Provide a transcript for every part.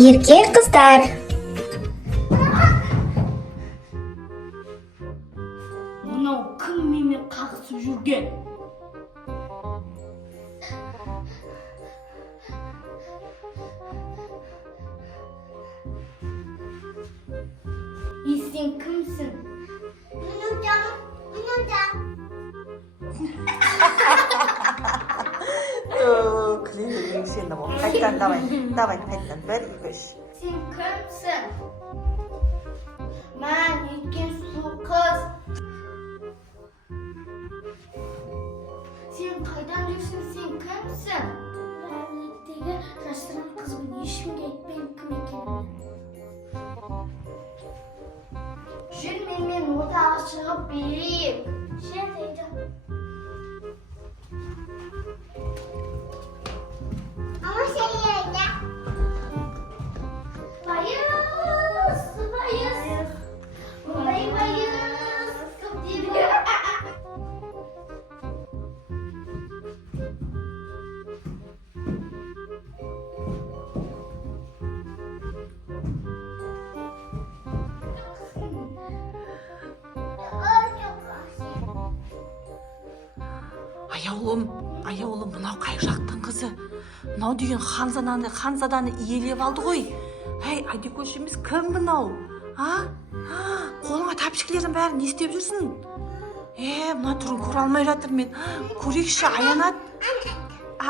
Еркек қыздар. Мынау кім менімен қағысып жүрген? Сен кімсің? Күлейін сені бол. Қайттан давай, қайттан. 1, 2, 3. Сен кімсің? Мен екен сұлу қыз. Сен қайдан жүрсің? Сен кімсің? Мәліктегі жасырын қызбын, ешкімге айтпаймын кім екенімді. Жүр менімен ортаға шығып берейік. Жарайды. Ama şey yerinde. Bayız, bayız. Bayız. Kıp diye. Аяулым, мынау қай жақтың қызы? Мынау деген ханзаданы иелеп алды ғой. Әй, Айдекөш емес, кім мынау? Қолыңа тәпішкілердің бәрін не істеп жүрсің? Мына түрін көре алмай жатыр мен. Көрейікші, Аянат.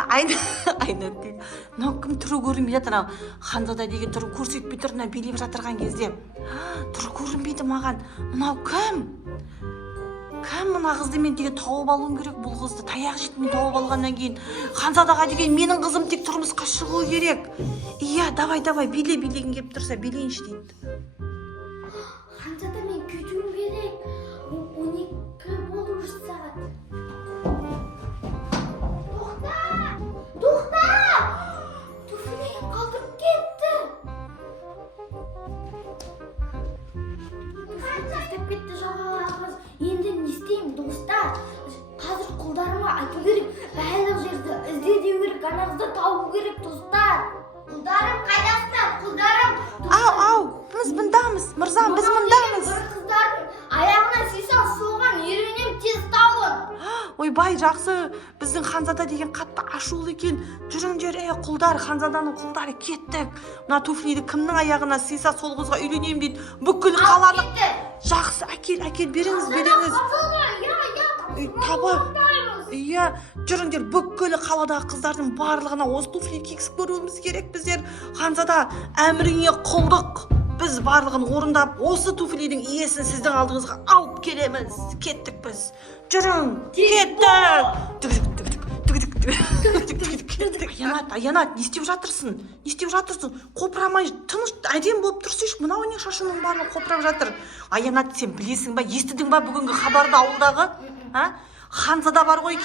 Айнат дейді. Мынау кім түрі көрінбей жатыр? Ханзада деген түрін көрсетпей тұр, мына билеп жатырған кезде. Түрі көрінбейді маған. Мынау кім? Кім мына қызды мен деген тауып алуым керек? Бұл қызды таяқ жетімен тауып алғаннан кейін Ханзадаға деген менің қызым тек тұрмысқа шығу керек. Иә, давай, билегің кеп тұрса билейінші дейді. Ханзада мен кетуім керек. 12 болды уже сағат. Тоқта! Туфлиім қалдырып кетті. Тастап кетті жағалай қыз. Енді не істеймін, достар? Қазір құлдарыма айту керек. Барлық жерді іздеу керек, ана қызды табу керек, достар. Құлдарым қайдасыздар? Құлдарым. Ау, біз мұндамыз, мырзам, біз мұндамыз. Бір қыздардың аяғына сиса соған үйренем тез тауын. Ойбай, жақсы, біздің Ханзада деген қатты ашулы екен. Жүріңдер, құлдар, Ханзаданың құлдары, кеттік. Мына туфлиді кімнің аяғына сиса сол қызға үйленем дейді. Бүкіл қаланы. Жақсы, әкел, беріңіз. Табып. Иә, жүріңдер, бүкіл қаладағы қыздардың барлығына осы туфли кигізіп көруіміз керек біздер. Ханзада, әміріңе құлдық. Біз барлығын орындап, осы туфлидің иесін сіздің алдыңызға алып келеміз. Кеттік біз. Жүрің, кеттік. Аянат, не істеп жатырсың? Қопырамай, тыныш, әдем болып тұрсыш. Мынау не шашының барлығы қопырап жатыр. Аянат, сен білесің ба, естідің ба бүгінгі хабарды ауылдағы? Ханзада бар ғой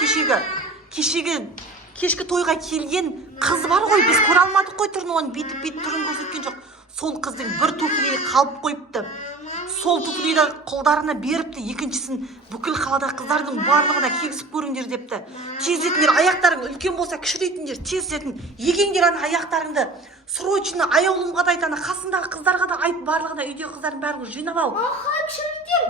кешкі тойға келген қыз бар ғой, біз көре алмадық қой түрін, оның бетіп түрін көрсеткен жоқ. Сол қыздың бір туфлиі қалып қойыпты. Сол туфлиді құлдарына беріпті, екіншісін бүкіл қаладағы қыздардың барлығына кигізіп көріңдер депті. Тездетіңдер, аяқтарың үлкен болса кішірейтіндер, тездетін, егеңдер ана аяқтарыңды. Срочно аяулымға да айт, ана қасындағы қыздарға да айт, барлығына, үйдегі қыздардың барлығын жинап ал.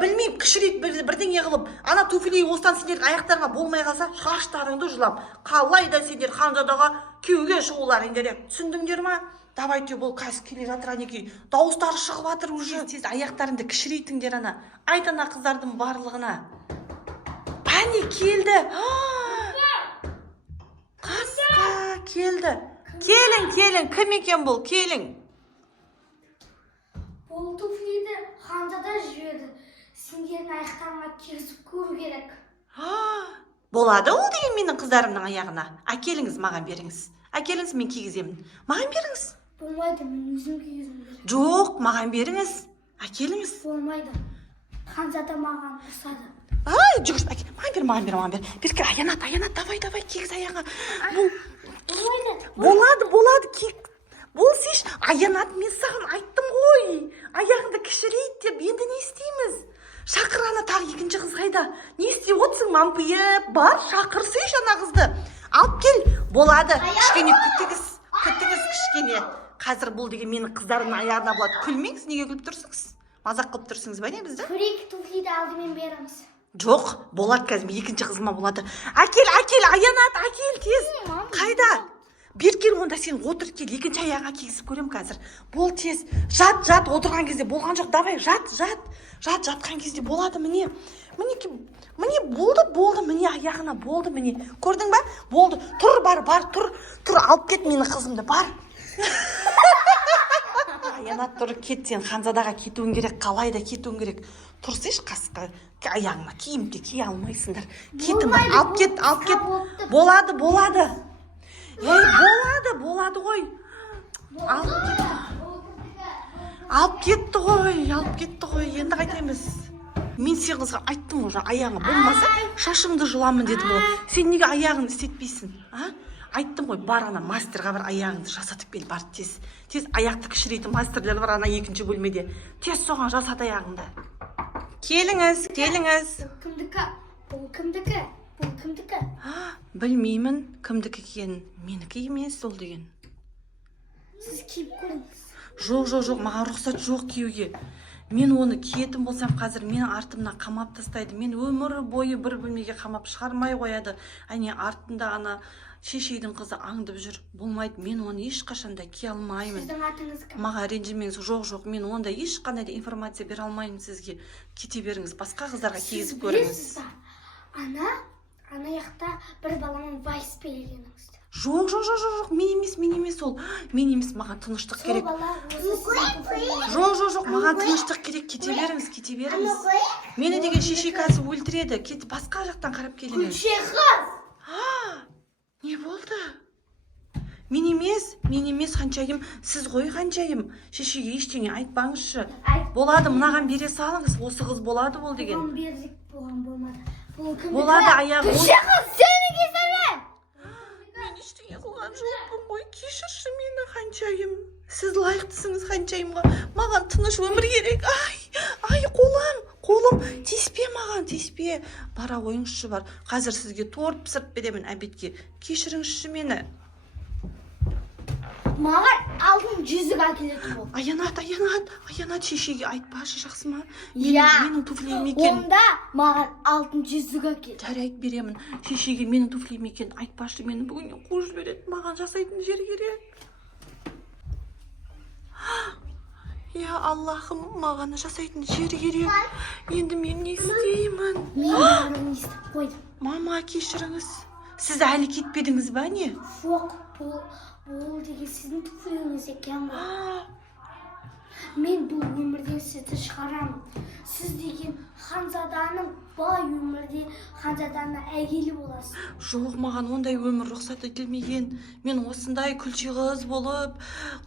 Білмеймін, кішірейт бірдеңе қылып, ана туфли осыдан сендердің аяқтарыңа болмай қалса, шаштарыңды жұлам. Қалай да сендер Ханзадаға күйеуге шығуларыңдар, түсіндіңдер ма? Давайте, бұл қазір келе жатыр, анекей дауыстары шығып жатыр уже. Тез аяқтарыңды кішірейтіңдер ана. Айт ана қыздардың барлығына. Әне келді. Қасқа келді. Келің, кім екен бұл? Келің. Бұл туфлиді Ханзада жіберді. Сендердің аяқтарыңа кигізіп көру керек. Болады ол деген менің қыздарымның аяғына. Әкеліңіз, маған беріңіз. Әкеліңіз, мен кигіземін. Маған беріңіз. Болмайды, мен өзім кигізім керек. Жоқ, маған беріңіз. Әкеліңіз. Болмайды. Ханзада маған ұрсады. Жүгір, маған бер. Берке, Аянат, давай, кигіз аяғына. Болады, киг. Бол сеш, Аянат, мен саған айттым ғой. Аяғыңды кішірейт деп, енді не істейміз? Шақыр ана тағы екінші қыз қайда? Не істеп отырсың, мампиып? Бар, шақырсайшы ана қызды. Алып кел. Болады. Кішкене күттігіз. кішкене. Қазір бұл деген менің қыздарымның аяғына болады. Күлмеңіз, неге күліп тұрсыңыз? Мазақ қылып тұрсыңыз ба не бізді? Бір-екі туфлиді алдымен береміз. Жоқ, болады қазір екінші қызыма болады. Әкел, Аянат, әкел тез. Қайда? Беркел онда сен отыр кел, екінші аяғыңа кигізіп көрем қазір. Бол тез. Жат, отырған кезде болған жоқ. Давай, жат, жатқан кезде болады міне. Міне болды, міне аяғына болды міне. Көрдің ба? Болды. Тұр, бар, тұр, алып кет мені қызымды, бар. Аянат тұр, кет сен Ханзадаға кетуің керек, қалайда кетуің керек. Тұрсеш қасқа, аяғыңа киімді кие алмайсыңдар. Кетім, алып кет. Болады. Болады ғой. Алып кетті ғой, енді қайтеміз. Мен сен қызға айттым уже, аяғың болмаса шашыңды жұламын дедім ғой. Сен неге аяғыңды істетпейсің? Айттым ғой, бар ана мастерға бар, аяғыңды жасатып кел, бар тез. Тез аяқты кішірейтін мастерлер бар ана екінші бөлмеде. Тез соған жасат аяғыңды. Келіңіз. Бұл кімдікі? Білмеймін, кімдікі екенін. Менікі емес ол деген. Сіз киіп көріңіз. Жоқ, маған рұқсат жоқ киюге. Мен оны киетін болсам қазір менің артымнан қамап тастайды. Мен өмір бойы бір бөлмеге қамап шығармай қояды. Әне артында ана шешейдің қызы аңдып жүр. Болмайды, мен оны ешқашанда кие алмаймын. Сіздің атыңыз кім? Маған ренжімеңіз. Жоқ, мен онда ешқандай да информация бере алмаймын сізге. Кете беріңіз, басқа қыздарға кигізіп көріңіз. Ана яқта бір баламен вайс билегеніңізді. Жоқ, мен емес ол. Мен емес, маған тыныштық керек. Жоқ, маған тыныштық керек. Кете беріңіз. Мені деген шешей қазір өлтіреді. Кет басқа жақтан қарап келіңіз. Күлше қыз! Не болды? Мен емес Ханшайым, сіз ғой Ханшайым. Шешеге ештеңе айтпаңызшы. Болады, мынаған бере салыңыз. Осы қыз болады бол деген. Бұған бердік, бұған болмады. Болады, аяғы. Күлше қыз, сені кесірмен! Мен ештеңе қылған жоқпын ғой. Кешірші мені, Ханшайым. Сіз лайықтысыңыз Ханшайымға. Маған тыныш өмір керек. Ай, қолым. Тиіспе маған, тиіспе. Бара ойыңызшы бар. Қазір сізге торт пісіріп беремін обедке. Кешіріңізші мені. Маған алтын жүзік әкеледі бұл. Аянат, шешеге айтпашы, жақсы ма? Менің туфлиім екен. Онда маған алтын жүзік әкеледі. Жарайды, беремін. Шешеге менің туфлиім екен. Айтпашы, мені бүгіннен қуып жібереді. Маған жасайтын жер керек. Я Аллахым, маған жасайтын жер керек. Енді мен не істеймін? Мен барын естіп қойдым. Мама, кешіріңіз. Сіз әлі кетпедіңіз ба не? Жоқ, бұл деген сіздің туфлиіңіз екен ғой. Мен бұл өмірден сізді шығарамын. Сіз деген Ханзаданың бай өмірде Ханзаданың әйелі боласыз. Жоқ, маған ондай өмір рұқсат етілмеген. Мен осындай күлші қыз болып,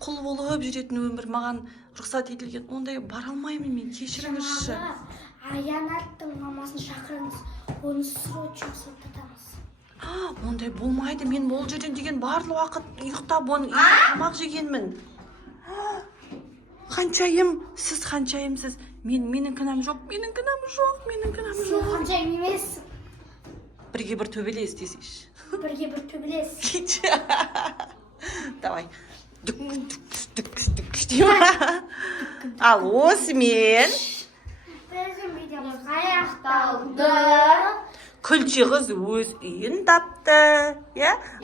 құл болып жүретін өмір маған рұқсат етілген. Ондай бара алмаймын мен, кешіріңізші. Аянаттың мамасын шақырыңыз. Оны срочно соттатамыз. Ондай болмайды. Мен бұл жерден деген барлық уақыт ұйықтап, оның үйде тамақ жегенмін. Ханшайым, сіз Ханшайымсыз. Менің кінәм жоқ. Сіз Ханшайым емессің. Бірге бір төбелес десейші. Бірге бір төбелес. Кетші. Давай. Ал осымен Біздің видеомыз аяқталды. күлші қыз өз үйін тапты.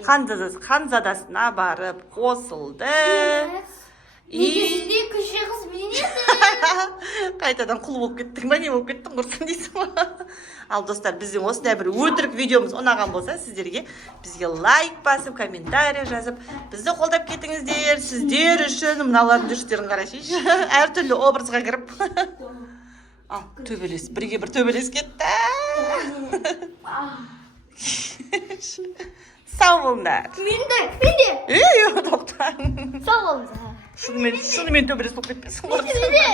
Ханзадасына барып қосылды. Негізінде күлше қыз мен еді. Қайтадан құл болып кеттің ба, не болып кеттің құрсын дейсің ба? Ал достар, біздің осындай бір өтірік видеомыз ұнаған болса, сіздерге бізге лайк басып, комментарий жазып, бізді қолдап кетіңіздер. Сіздер үшін мыналардың жүрістерін қарашайшы. Әртүрлі образға кіріп. Ал, төбелес, бірге бір төбелес кетті. Сау болыңдар. Менде. Тоқтан. Сау болыңыздар. Шынымен төбелес болып кетпесің. Менде.